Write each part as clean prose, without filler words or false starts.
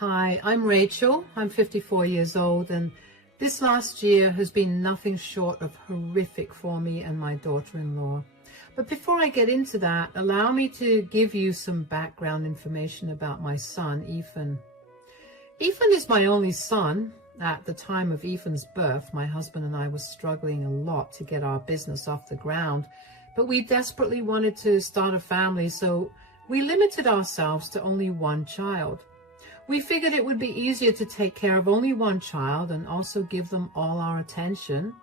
Hi, I'm Rachel. I'm 54 years old, and this last year has been nothing short of horrific for me and my daughter-in-law. But before I get into that, allow me to give you some background information about my son, Ethan. Ethan is my only son. At the time of Ethan's birth, my husband and I were struggling a lot to get our business off the ground, but we desperately wanted to start a family, so we limited ourselves to only one child. We figured it would be easier to take care of only one child and also give them all our attention.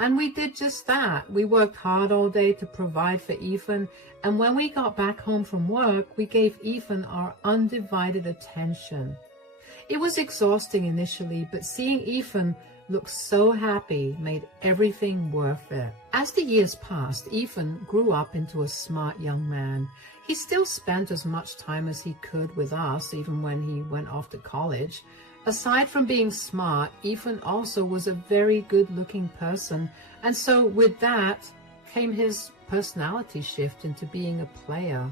And we did just that. We worked hard all day to provide for Ethan, and when we got back home from work, we gave Ethan our undivided attention. It was exhausting initially, but seeing Ethan look so happy made everything worth it. As the years passed, Ethan grew up into a smart young man. He still spent as much time as he could with us, even when he went off to college. Aside from being smart, Ethan also was a very good-looking person, and so with that came his personality shift into being a player.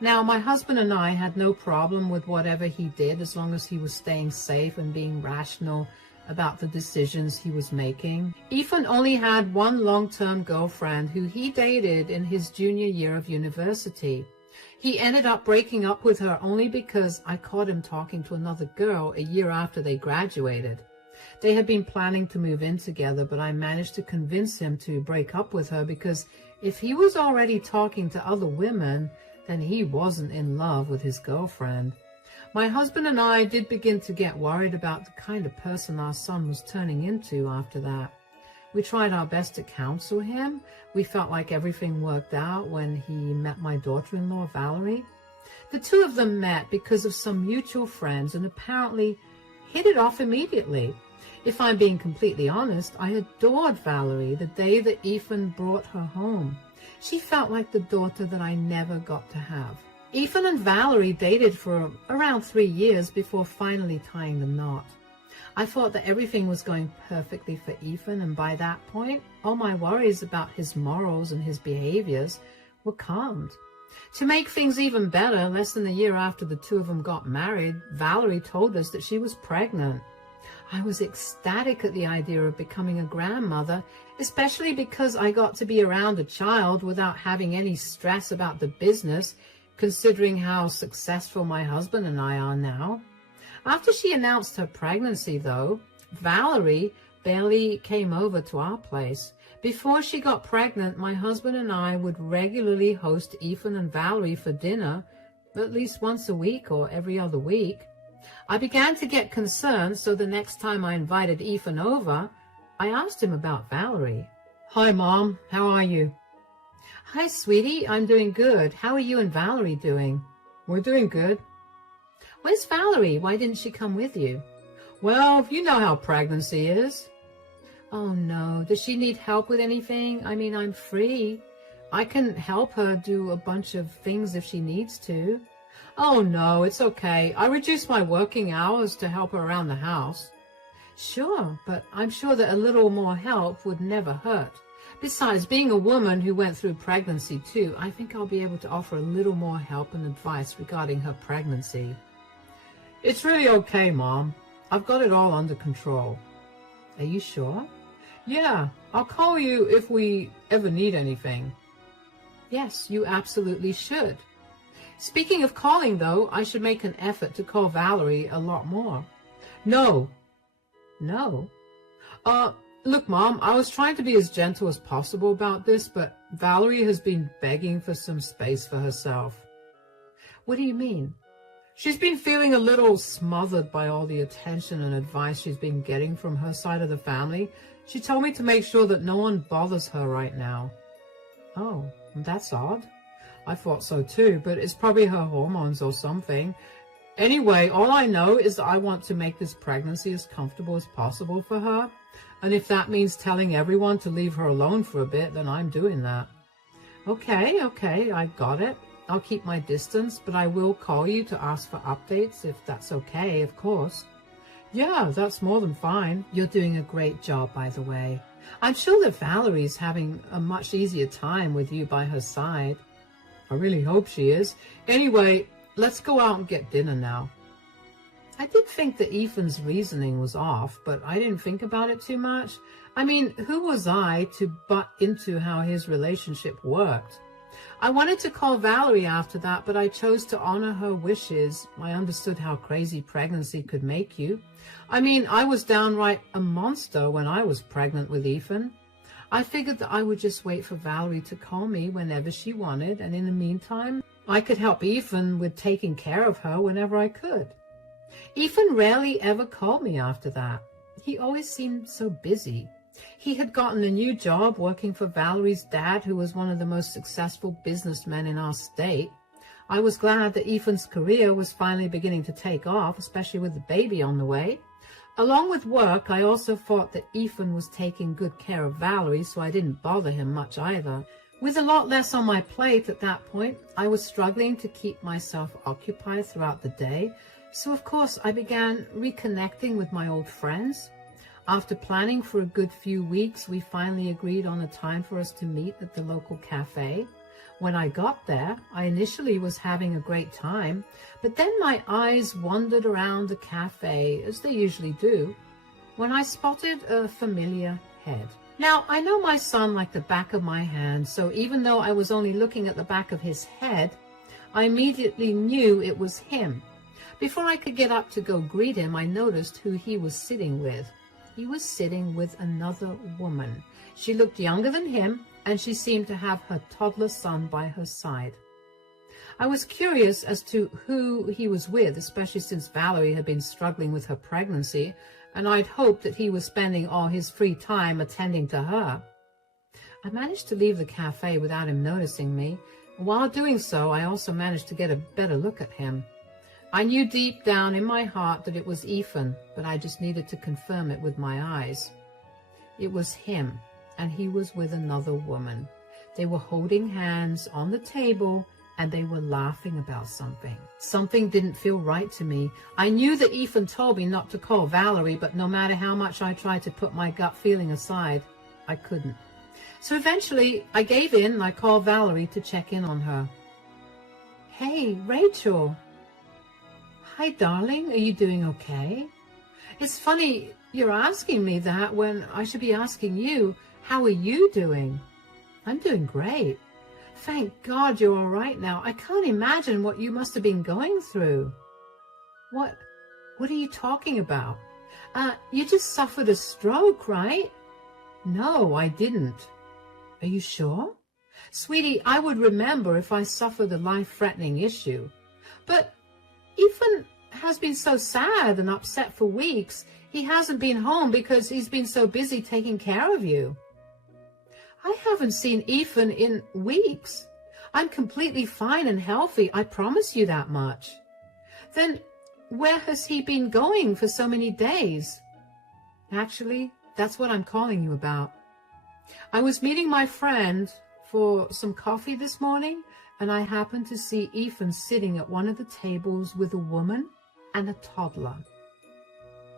Now, my husband and I had no problem with whatever he did as long as he was staying safe and being rational about the decisions he was making. Ethan only had one long-term girlfriend who he dated in his junior year of university. He ended up breaking up with her only because I caught him talking to another girl a year after they graduated. They had been planning to move in together, but I managed to convince him to break up with her because if he was already talking to other women, then he wasn't in love with his girlfriend. My husband and I did begin to get worried about the kind of person our son was turning into after that. We tried our best to counsel him. We felt like everything worked out when he met my daughter-in-law, Valerie. The two of them met because of some mutual friends and apparently hit it off immediately. If I'm being completely honest, I adored Valerie the day that Ethan brought her home. She felt like the daughter that I never got to have. Ethan and Valerie dated for around 3 years before finally tying the knot. I thought that everything was going perfectly for Ethan, and by that point, all my worries about his morals and his behaviors were calmed. To make things even better, less than a year after the two of them got married, Valerie told us that she was pregnant. I was ecstatic at the idea of becoming a grandmother, especially because I got to be around a child without having any stress about the business, considering how successful my husband and I are now. After she announced her pregnancy, though, Valerie barely came over to our place. Before she got pregnant, my husband and I would regularly host Ethan and Valerie for dinner, at least once a week or every other week. I began to get concerned, so the next time I invited Ethan over, I asked him about Valerie. "Hi, Mom. How are you?" "Hi, sweetie. I'm doing good. How are you and Valerie doing?" "We're doing good." "Where's Valerie? Why didn't she come with you?" "Well, you know how pregnancy is." "Oh, no. Does she need help with anything? I mean, I'm free. I can help her do a bunch of things if she needs to." "Oh, no, it's okay. I reduced my working hours to help her around the house." "Sure, but I'm sure that a little more help would never hurt. Besides, being a woman who went through pregnancy too, I think I'll be able to offer a little more help and advice regarding her pregnancy." "It's really okay, Mom. I've got it all under control." "Are you sure?" "Yeah, I'll call you if we ever need anything." "Yes, you absolutely should." Speaking of calling, though, I should make an effort to call Valerie a lot more. "No." "No?" Look, Mom, I was trying to be as gentle as possible about this, but Valerie has been begging for some space for herself." "What do you mean?" "She's been feeling a little smothered by all the attention and advice she's been getting from her side of the family. She told me to make sure that no one bothers her right now." "Oh, that's odd." "I thought so too, but it's probably her hormones or something. Anyway, all I know is that I want to make this pregnancy as comfortable as possible for her. And if that means telling everyone to leave her alone for a bit, then I'm doing that." Okay, I got it. I'll keep my distance, but I will call you to ask for updates if that's okay, of course." "Yeah, that's more than fine." "You're doing a great job, by the way. I'm sure that Valerie's having a much easier time with you by her side." "I really hope she is. Anyway, let's go out and get dinner now." I did think that Ethan's reasoning was off, but I didn't think about it too much. I mean, who was I to butt into how his relationship worked? I wanted to call Valerie after that, but I chose to honor her wishes. I understood how crazy pregnancy could make you. I mean, I was downright a monster when I was pregnant with Ethan. I figured that I would just wait for Valerie to call me whenever she wanted, and in the meantime, I could help Ethan with taking care of her whenever I could. Ethan rarely ever called me after that. He always seemed so busy. He had gotten a new job working for Valerie's dad, who was one of the most successful businessmen in our state. I was glad that Ethan's career was finally beginning to take off, especially with the baby on the way. Along with work, I also thought that Ethan was taking good care of Valerie, so I didn't bother him much either. With a lot less on my plate at that point, I was struggling to keep myself occupied throughout the day, so of course I began reconnecting with my old friends. After planning for a good few weeks, we finally agreed on a time for us to meet at the local cafe. When I got there, I initially was having a great time, but then my eyes wandered around the cafe, as they usually do, when I spotted a familiar head. Now, I know my son like the back of my hand, so even though I was only looking at the back of his head, I immediately knew it was him. Before I could get up to go greet him, I noticed who he was sitting with. He was sitting with another woman. She looked younger than him, and she seemed to have her toddler son by her side. I was curious as to who he was with, especially since Valerie had been struggling with her pregnancy, and I'd hoped that he was spending all his free time attending to her. I managed to leave the cafe without him noticing me. While doing so, I also managed to get a better look at him. I knew deep down in my heart that it was Ethan, but I just needed to confirm it with my eyes. It was him, and he was with another woman. They were holding hands on the table, and they were laughing about something. Something didn't feel right to me. I knew that Ethan told me not to call Valerie, but no matter how much I tried to put my gut feeling aside, I couldn't. So eventually, I gave in and I called Valerie to check in on her. Hey, Rachel. Hi, darling. Are you doing okay? It's funny you're asking me that when I should be asking you, how are you doing? I'm doing great. Thank God you're all right now. I can't imagine what you must have been going through. What are you talking about? You just suffered a stroke, right? No, I didn't. Are you sure? Sweetie, I would remember if I suffered a life-threatening issue. But Ethan has been so sad and upset for weeks. He hasn't been home because he's been so busy taking care of you. I haven't seen Ethan in weeks. I'm completely fine and healthy. I promise you that much. Then where has he been going for so many days? Actually, that's what I'm calling you about. I was meeting my friend for some coffee this morning, and I happened to see Ethan sitting at one of the tables with a woman and a toddler.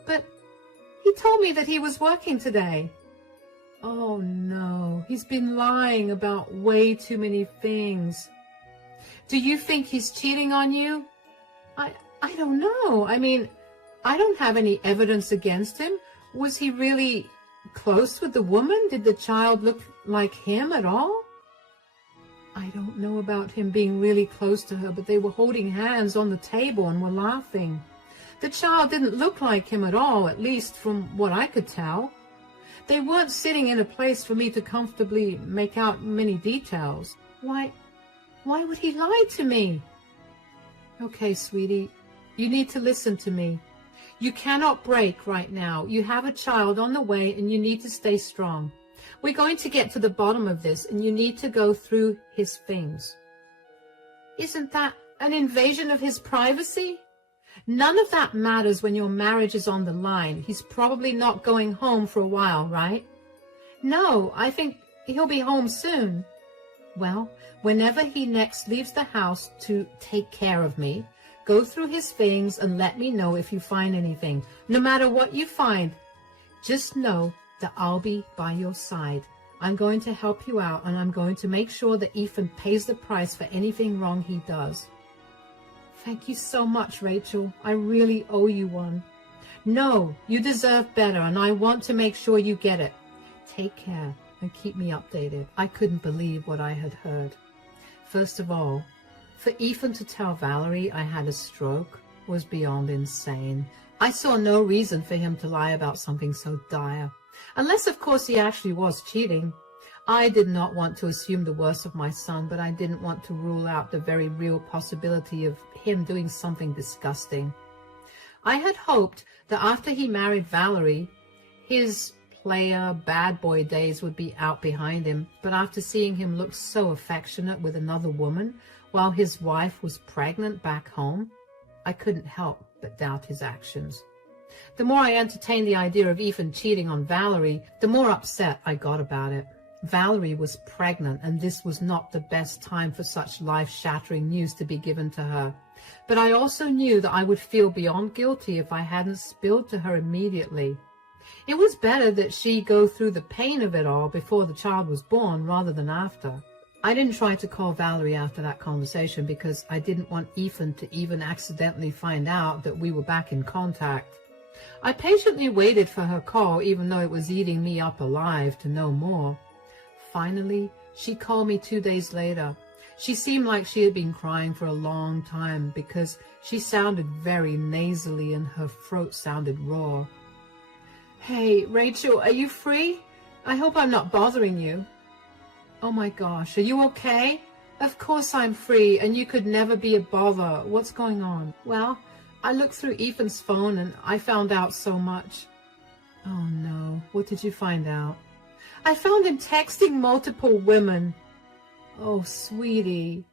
But he told me that he was working today. Oh no, he's been lying about way too many things. Do you think he's cheating on you? I don't know. I mean, I don't have any evidence against him. Was he really close with the woman? Did the child look like him at all? I don't know about him being really close to her, but they were holding hands on the table and were laughing. The child didn't look like him at all, at least from what I could tell. They weren't sitting in a place for me to comfortably make out many details. Why would he lie to me? Okay, sweetie, you need to listen to me. You cannot break right now. You have a child on the way and you need to stay strong. We're going to get to the bottom of this and you need to go through his things. Isn't that an invasion of his privacy? None of that matters when your marriage is on the line. He's probably not going home for a while, right? No, I think he'll be home soon. Well, whenever he next leaves the house to take care of me, go through his things and let me know if you find anything. No matter what you find, just know that I'll be by your side. I'm going to help you out, and I'm going to make sure that Ethan pays the price for anything wrong he does. Thank you so much, Rachel. I really owe you one. No, you deserve better, and I want to make sure you get it. Take care and keep me updated. I couldn't believe what I had heard. First of all, for Ethan to tell Valerie I had a stroke was beyond insane. I saw no reason for him to lie about something so dire. Unless, of course, he actually was cheating. I did not want to assume the worst of my son, but I didn't want to rule out the very real possibility of him doing something disgusting. I had hoped that after he married Valerie, his player, bad boy days would be out behind him, but after seeing him look so affectionate with another woman while his wife was pregnant back home, I couldn't help but doubt his actions. The more I entertained the idea of Ethan cheating on Valerie, the more upset I got about it. Valerie was pregnant, and this was not the best time for such life-shattering news to be given to her. But I also knew that I would feel beyond guilty if I hadn't spilled to her immediately. It was better that she go through the pain of it all before the child was born rather than after. I didn't try to call Valerie after that conversation because I didn't want Ethan to even accidentally find out that we were back in contact. I patiently waited for her call, even though it was eating me up alive to know more. Finally, she called me 2 days later. She seemed like she had been crying for a long time because she sounded very nasally and her throat sounded raw. Hey, Rachel, are you free? I hope I'm not bothering you. Oh my gosh, are you okay? Of course I'm free, and you could never be a bother. What's going on? Well, I looked through Ethan's phone and I found out so much. Oh no, what did you find out? I found him texting multiple women. Oh, sweetie.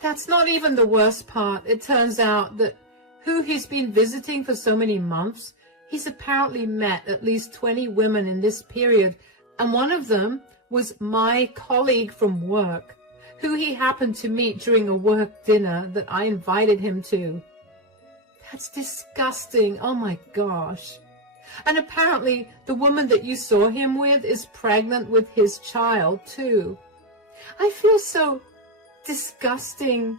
That's not even the worst part. It turns out that who he's been visiting for so many months, he's apparently met at least 20 women in this period, and one of them was my colleague from work, who he happened to meet during a work dinner that I invited him to. That's disgusting. Oh my gosh. And apparently the woman that you saw him with is pregnant with his child too. I feel so disgusting.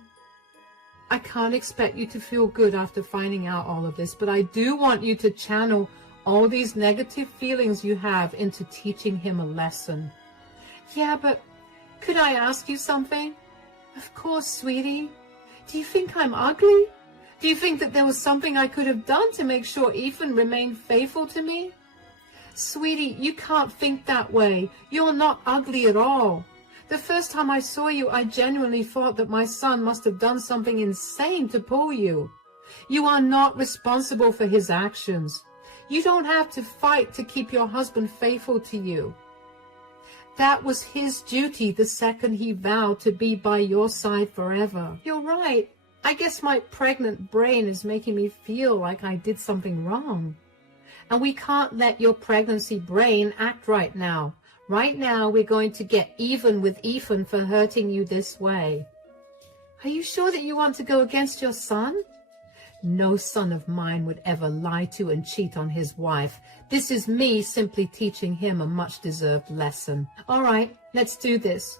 I can't expect you to feel good after finding out all of this, but I do want you to channel all these negative feelings you have into teaching him a lesson. Yeah, but could I ask you something? Of course, sweetie. Do you think I'm ugly? Do you think that there was something I could have done to make sure Ethan remained faithful to me? Sweetie, you can't think that way. You're not ugly at all. The first time I saw you, I genuinely thought that my son must have done something insane to pull you. You are not responsible for his actions. You don't have to fight to keep your husband faithful to you. That was his duty the second he vowed to be by your side forever. You're right. I guess my pregnant brain is making me feel like I did something wrong. And we can't let your pregnancy brain act right now. Right now, we're going to get even with Ethan for hurting you this way. Are you sure that you want to go against your son? No son of mine would ever lie to and cheat on his wife. This is me simply teaching him a much-deserved lesson. All right, let's do this.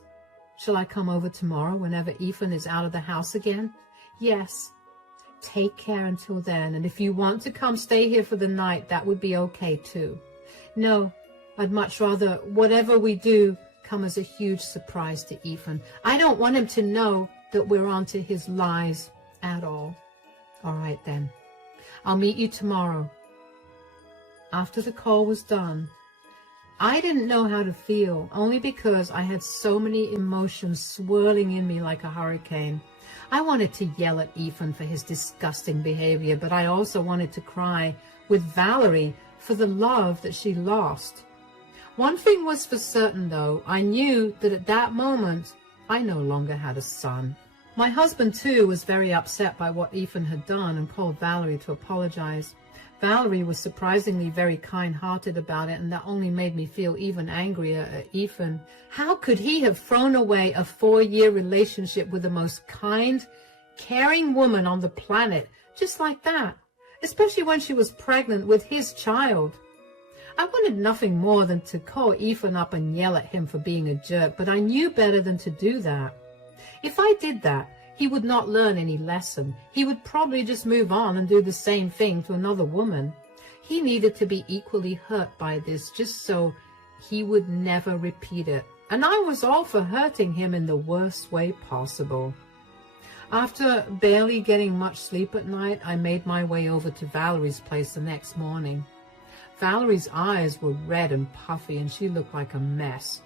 Shall I come over tomorrow whenever Ethan is out of the house again? Yes. Take care until then, and if you want to come stay here for the night, that would be okay too. No, I'd much rather whatever we do come as a huge surprise to Ethan. I don't want him to know that we're onto his lies at all. All right then. I'll meet you tomorrow. After the call was done, I didn't know how to feel, only because I had so many emotions swirling in me like a hurricane. I wanted to yell at Ethan for his disgusting behavior, but I also wanted to cry with Valerie for the love that she lost. One thing was for certain, though. I knew that at that moment, I no longer had a son. My husband, too, was very upset by what Ethan had done and called Valerie to apologize. Valerie was surprisingly very kind-hearted about it, and that only made me feel even angrier at Ethan. How could he have thrown away a 4-year relationship with the most kind, caring woman on the planet just like that, especially when she was pregnant with his child? I wanted nothing more than to call Ethan up and yell at him for being a jerk, but I knew better than to do that. If I did that, he would not learn any lesson. He would probably just move on and do the same thing to another woman. He needed to be equally hurt by this just so he would never repeat it. And I was all for hurting him in the worst way possible. After barely getting much sleep at night, I made my way over to Valerie's place the next morning. Valerie's eyes were red and puffy, and she looked like a mess.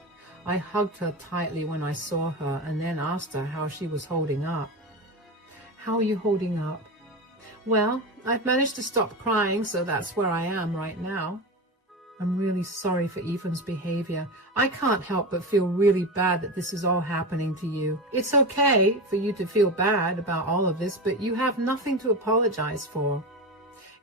I hugged her tightly when I saw her and then asked her how she was holding up. "How are you holding up?" "Well, I've managed to stop crying, so that's where I am right now." "I'm really sorry for Ethan's behavior. I can't help but feel really bad that this is all happening to you. It's okay for you to feel bad about all of this, but you have nothing to apologize for."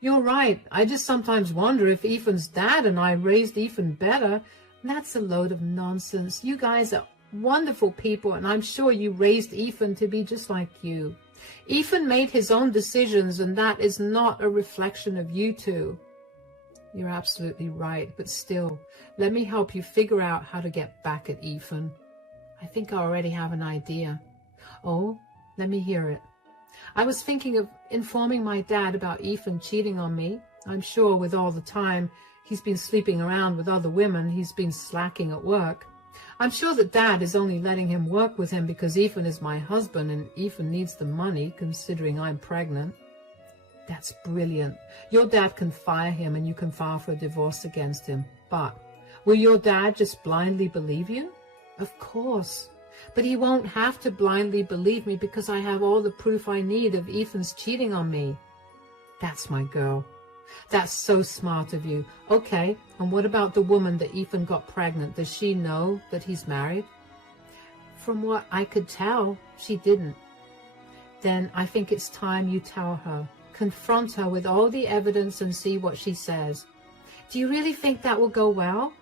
"You're right. I just sometimes wonder if Ethan's dad and I raised Ethan better." "That's a load of nonsense. You guys are wonderful people, and I'm sure you raised Ethan to be just like you. Ethan made his own decisions, and that is not a reflection of you two." "You're absolutely right, but still, let me help you figure out how to get back at Ethan." "I think I already have an idea." "Oh, let me hear it." "I was thinking of informing my dad about Ethan cheating on me. I'm sure with all the time he's been sleeping around with other women, he's been slacking at work. I'm sure that Dad is only letting him work with him because Ethan is my husband and Ethan needs the money, considering I'm pregnant." "That's brilliant. Your dad can fire him and you can file for a divorce against him. But will your dad just blindly believe you?" "Of course. But he won't have to blindly believe me because I have all the proof I need of Ethan's cheating on me." "That's my girl. That's so smart of you. Okay, and what about the woman that Ethan got pregnant? Does she know that he's married?" "From what I could tell, she didn't." "Then I think it's time you tell her. Confront her with all the evidence and see what she says." "Do you really think that will go well?"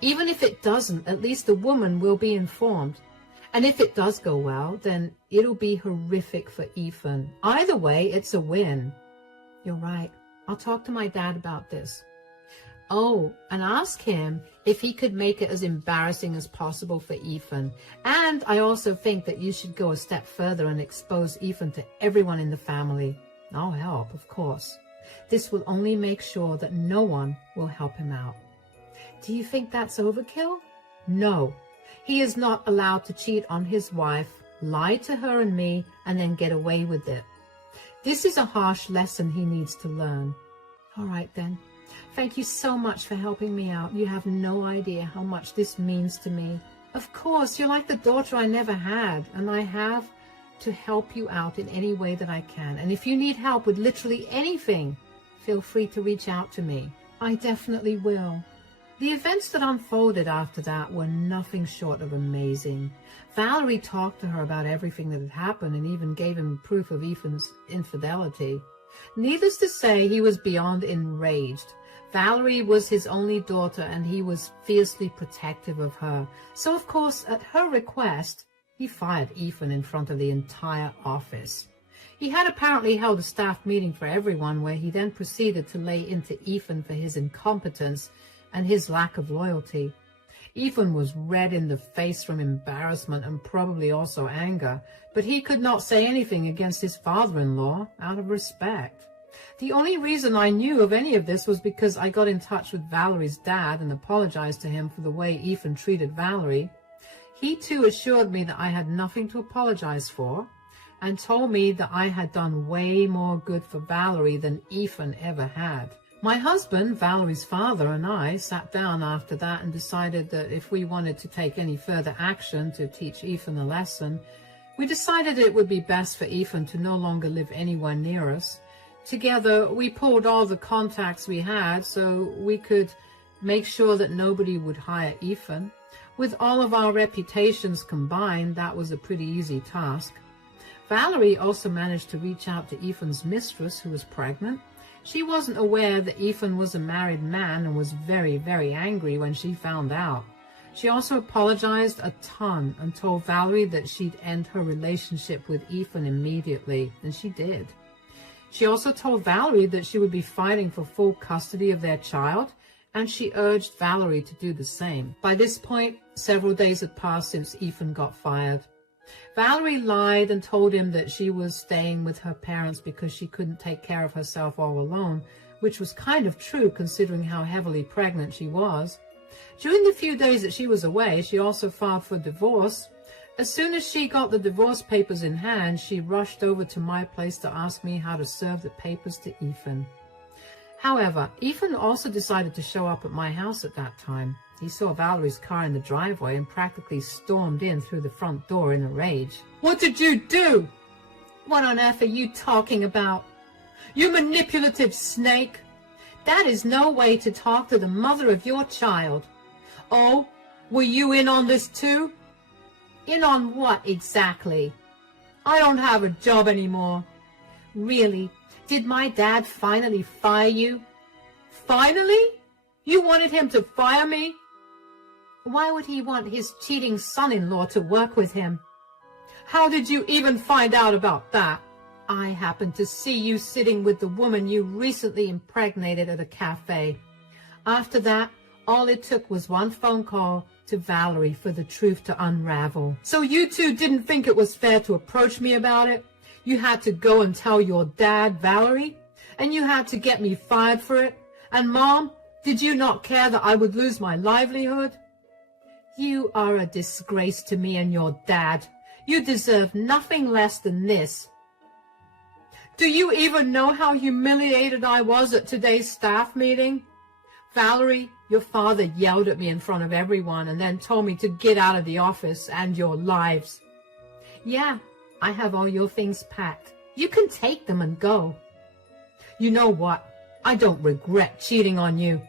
"Even if it doesn't, at least the woman will be informed. And if it does go well, then it'll be horrific for Ethan. Either way, it's a win." "You're right. I'll talk to my dad about this." "Oh, and ask him if he could make it as embarrassing as possible for Ethan. And I also think that you should go a step further and expose Ethan to everyone in the family. I'll help, of course. This will only make sure that no one will help him out." "Do you think that's overkill?" "No. He is not allowed to cheat on his wife, lie to her and me, and then get away with it. This is a harsh lesson he needs to learn." "All right, then. Thank you so much for helping me out. You have no idea how much this means to me." "Of course, you're like the daughter I never had, and I have to help you out in any way that I can. And if you need help with literally anything, feel free to reach out to me." "I definitely will." The events that unfolded after that were nothing short of amazing. Valerie talked to her about everything that had happened and even gave him proof of Ethan's infidelity. Needless to say, he was beyond enraged. Valerie was his only daughter and he was fiercely protective of her. So, of course, at her request, he fired Ethan in front of the entire office. He had apparently held a staff meeting for everyone where he then proceeded to lay into Ethan for his incompetence and his lack of loyalty. Ethan was red in the face from embarrassment and probably also anger, but he could not say anything against his father-in-law out of respect. The only reason I knew of any of this was because I got in touch with Valerie's dad and apologized to him for the way Ethan treated Valerie. He too assured me that I had nothing to apologize for and told me that I had done way more good for Valerie than Ethan ever had. My husband, Valerie's father, and I sat down after that and decided that if we wanted to take any further action to teach Ethan a lesson, we decided it would be best for Ethan to no longer live anywhere near us. Together, we pulled all the contacts we had so we could make sure that nobody would hire Ethan. With all of our reputations combined, that was a pretty easy task. Valerie also managed to reach out to Ethan's mistress, who was pregnant. She wasn't aware that Ethan was a married man and was very, very angry when she found out. She also apologized a ton and told Valerie that she'd end her relationship with Ethan immediately, and she did. She also told Valerie that she would be fighting for full custody of their child, and she urged Valerie to do the same. By this point, several days had passed since Ethan got fired. Valerie lied and told him that she was staying with her parents because she couldn't take care of herself all alone, which was kind of true considering how heavily pregnant she was. During the few days that she was away, she also filed for divorce. As soon as she got the divorce papers in hand, she rushed over to my place to ask me how to serve the papers to Ethan. However, Ethan also decided to show up at my house at that time. He saw Valerie's car in the driveway and practically stormed in through the front door in a rage. "What did you do?" "What on earth are you talking about? You manipulative snake! That is no way to talk to the mother of your child." "Oh, were you in on this too?" "In on what exactly?" "I don't have a job anymore." "Really? Did my dad finally fire you?" "Finally? You wanted him to fire me?" "Why would he want his cheating son-in-law to work with him?" "How did you even find out about that?" "I happened to see you sitting with the woman you recently impregnated at a cafe. After that, all it took was one phone call to Valerie for the truth to unravel." "So you two didn't think it was fair to approach me about it? You had to go and tell your dad, Valerie? And you had to get me fired for it? And Mom, did you not care that I would lose my livelihood?" "You are a disgrace to me and your dad. You deserve nothing less than this." "Do you even know how humiliated I was at today's staff meeting? Valerie, your father yelled at me in front of everyone and then told me to get out of the office and your lives." "Yeah, I have all your things packed. You can take them and go." "You know what? I don't regret cheating on you."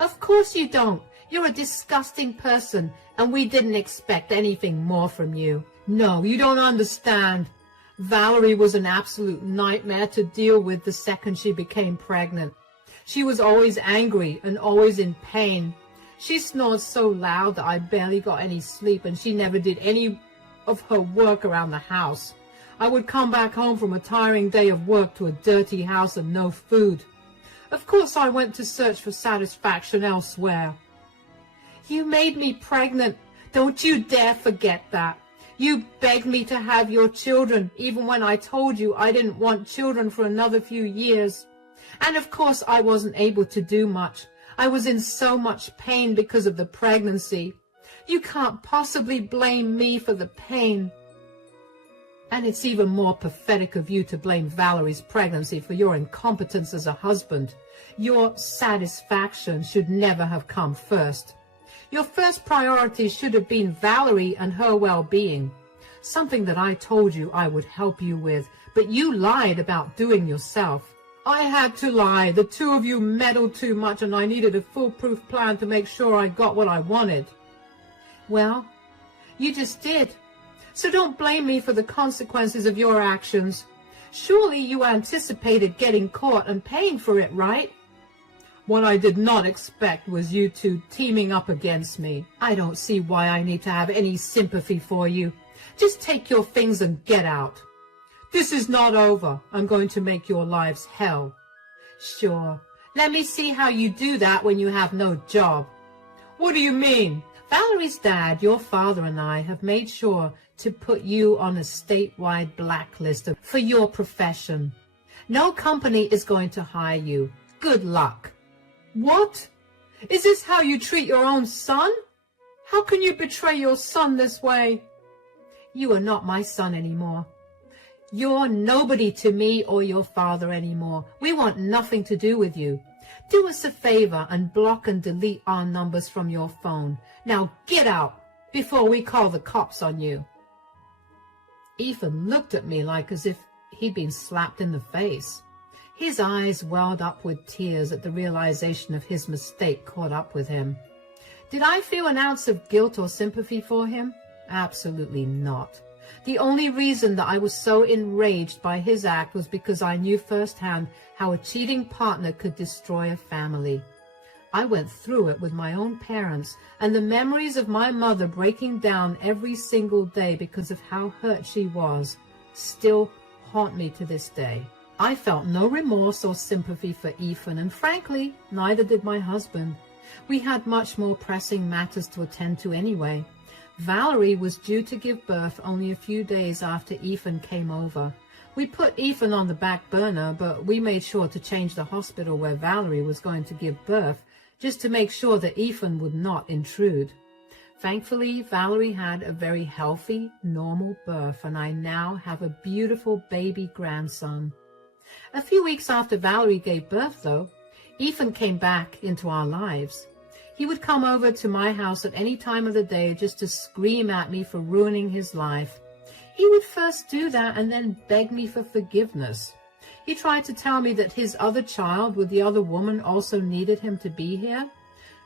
"Of course you don't. You're a disgusting person, and we didn't expect anything more from you." "No, you don't understand. Valerie was an absolute nightmare to deal with the second she became pregnant. She was always angry and always in pain. She snored so loud that I barely got any sleep, and she never did any of her work around the house. I would come back home from a tiring day of work to a dirty house and no food. Of course I went to search for satisfaction elsewhere." "You made me pregnant. Don't you dare forget that. You begged me to have your children, even when I told you I didn't want children for another few years. And of course I wasn't able to do much. I was in so much pain because of the pregnancy. You can't possibly blame me for the pain. And it's even more pathetic of you to blame Valerie's pregnancy for your incompetence as a husband. Your satisfaction should never have come first. Your first priority should have been Valerie and her well-being, something that I told you I would help you with, but you lied about doing yourself." "I had to lie. The two of you meddled too much, and I needed a foolproof plan to make sure I got what I wanted." "Well, you just did. So don't blame me for the consequences of your actions. Surely you anticipated getting caught and paying for it, right?" "What I did not expect was you two teaming up against me. I don't see why I need to have any sympathy for you. Just take your things and get out." "This is not over. I'm going to make your lives hell." "Sure. Let me see how you do that when you have no job." "What do you mean?" "Valerie's dad, your father, and I have made sure to put you on a statewide blacklist for your profession. No company is going to hire you. Good luck." "What? Is this how you treat your own son? How can you betray your son this way?" "You are not my son anymore. You're nobody to me or your father anymore. We want nothing to do with you. Do us a favor and block and delete our numbers from your phone. Now get out before we call the cops on you." Ethan looked at me like as if he'd been slapped in the face. His eyes welled up with tears at the realization of his mistake caught up with him. Did I feel an ounce of guilt or sympathy for him? Absolutely not. The only reason that I was so enraged by his act was because I knew firsthand how a cheating partner could destroy a family. I went through it with my own parents, and the memories of my mother breaking down every single day because of how hurt she was still haunt me to this day. I felt no remorse or sympathy for Ethan, and frankly, neither did my husband. We had much more pressing matters to attend to anyway. Valerie was due to give birth only a few days after Ethan came over. We put Ethan on the back burner, but we made sure to change the hospital where Valerie was going to give birth, just to make sure that Ethan would not intrude. Thankfully, Valerie had a very healthy, normal birth, and I now have a beautiful baby grandson. A few weeks after Valerie gave birth, though, Ethan came back into our lives. He would come over to my house at any time of the day just to scream at me for ruining his life. He would first do that and then beg me for forgiveness. He tried to tell me that his other child with the other woman also needed him to be here.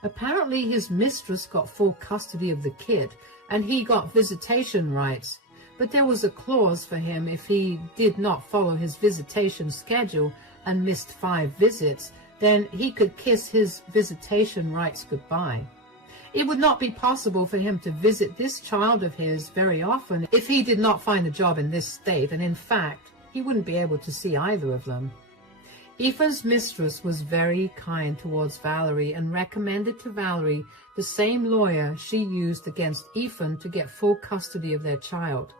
Apparently his mistress got full custody of the kid and he got visitation rights, but there was a clause for him if he did not follow his visitation schedule and missed 5 visits, then he could kiss his visitation rights goodbye. It would not be possible for him to visit this child of his very often if he did not find a job in this state, and in fact, he wouldn't be able to see either of them. Ethan's mistress was very kind towards Valerie and recommended to Valerie the same lawyer she used against Ethan to get full custody of their child.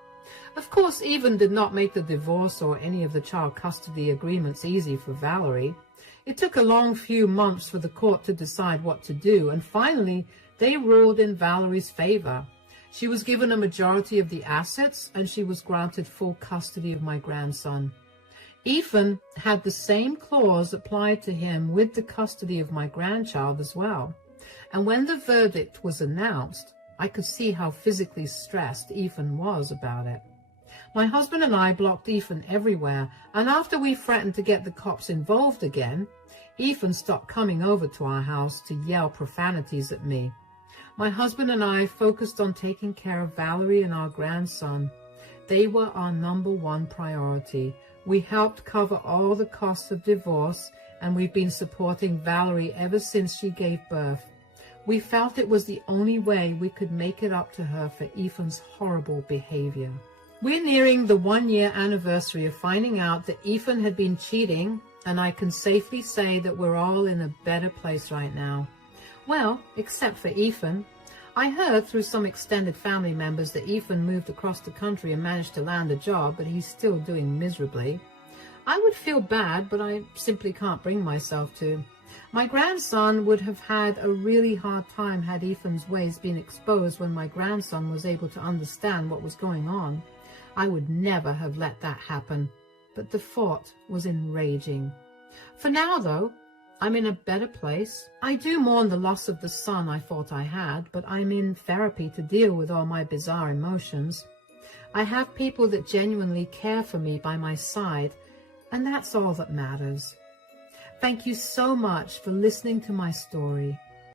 Of course, Ethan did not make the divorce or any of the child custody agreements easy for Valerie. It took a long few months for the court to decide what to do, and finally, they ruled in Valerie's favor. She was given a majority of the assets, and she was granted full custody of my grandson. Ethan had the same clause applied to him with the custody of my grandchild as well. And when the verdict was announced, I could see how physically stressed Ethan was about it. My husband and I blocked Ethan everywhere, and after we threatened to get the cops involved again, Ethan stopped coming over to our house to yell profanities at me. My husband and I focused on taking care of Valerie and our grandson. They were our #1 priority. We helped cover all the costs of divorce, and we've been supporting Valerie ever since she gave birth. We felt it was the only way we could make it up to her for Ethan's horrible behavior. We're nearing the 1-year anniversary of finding out that Ethan had been cheating, and I can safely say that we're all in a better place right now. Well, except for Ethan. I heard through some extended family members that Ethan moved across the country and managed to land a job, but he's still doing miserably. I would feel bad, but I simply can't bring myself to. My grandson would have had a really hard time had Ethan's ways been exposed when my grandson was able to understand what was going on. I would never have let that happen, but the thought was enraging. For now, though, I'm in a better place. I do mourn the loss of the son I thought I had, but I'm in therapy to deal with all my bizarre emotions. I have people that genuinely care for me by my side, and that's all that matters. Thank you so much for listening to my story.